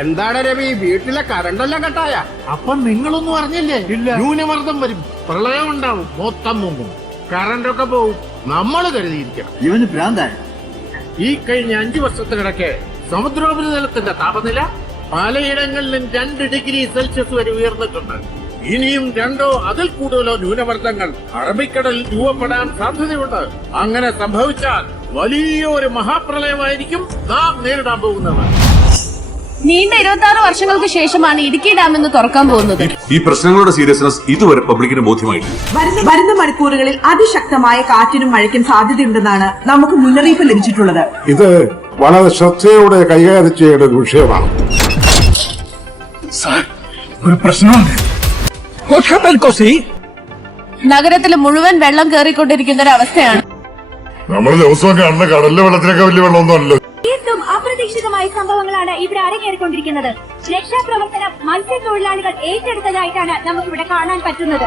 എന്താണ് രവി, വീട്ടിലെ കറണ്ടെല്ലാം കട്ടായ? അപ്പൊ നിങ്ങളൊന്നും അറിഞ്ഞില്ലേ? ഇല്ല. ന്യൂനമർദ്ദം വരും, പ്രളയം ഉണ്ടാവും, മൊത്തം മുങ്ങും, കറണ്ടൊക്കെ പോവും. നമ്മൾ കരുതിയിരിക്കണം. ഇവന് ഭ്രാന്തായ. ഈ കഴിഞ്ഞ 5 വർഷത്തിനിടയ്ക്ക് സമുദ്രോപരിതലത്തിന്റെ താപനില പലയിടങ്ങളിലും 2 ഡിഗ്രി സെൽഷ്യസ് വരെ ഉയർന്നിട്ടുണ്ട്. ഇനിയും 2 അതിൽ കൂടുതലോ ന്യൂനമർദ്ദങ്ങൾ അറബിക്കടലിൽ രൂപപ്പെടാൻ സാധ്യതയുണ്ട്. അങ്ങനെ സംഭവിച്ചാൽ വലിയൊരു മഹാപ്രളയമായിരിക്കും നാം നേരിടാൻ പോകുന്നത്. നീണ്ട 26 വർഷങ്ങൾക്ക് ശേഷമാണ് ഇടുക്കി ഡാം എന്ന് തുറക്കാൻ പോകുന്നത്. ഈ പ്രശ്നങ്ങളുടെ സീരിയസ്നെസ് ഇതുവരെ പബ്ലിക്കിന് ബോധ്യമായിട്ടില്ല. വരുന്ന മണിക്കൂറുകളിൽ അതിശക്തമായ കാറ്റിനും മഴയ്ക്കും സാധ്യതയുണ്ടെന്നാണ് നമുക്ക് മുന്നറിയിപ്പ് ലഭിച്ചിട്ടുള്ളത്. ഇത് വളരെ ശ്രദ്ധയോടെ കൈകാര്യം ചെയ്യേണ്ട ഒരു വിഷയമാണ്. ഒരു പ്രശ്നമുണ്ട്. നഗരത്തിൽ മുഴുവൻ വെള്ളം കയറിക്കൊണ്ടിരിക്കുന്ന ഒരു അവസ്ഥയാണ്. നമ്മൾ ദിവസവും കാണുന്ന കടലിലെ വെള്ളത്തിനൊക്കെ വലിയ വെള്ളമൊന്നും അല്ലല്ലോ. തീർത്തും അപ്രതീക്ഷിതമായ സംഭവങ്ങളാണ് ഇവിടെ അരങ്ങേറിക്കൊണ്ടിരിക്കുന്നത്. രക്ഷാപ്രവർത്തനം മത്സ്യത്തൊഴിലാളികൾ ഏറ്റെടുത്തതായിട്ടാണ് നമുക്കിവിടെ കാണാൻ പറ്റുന്നത്.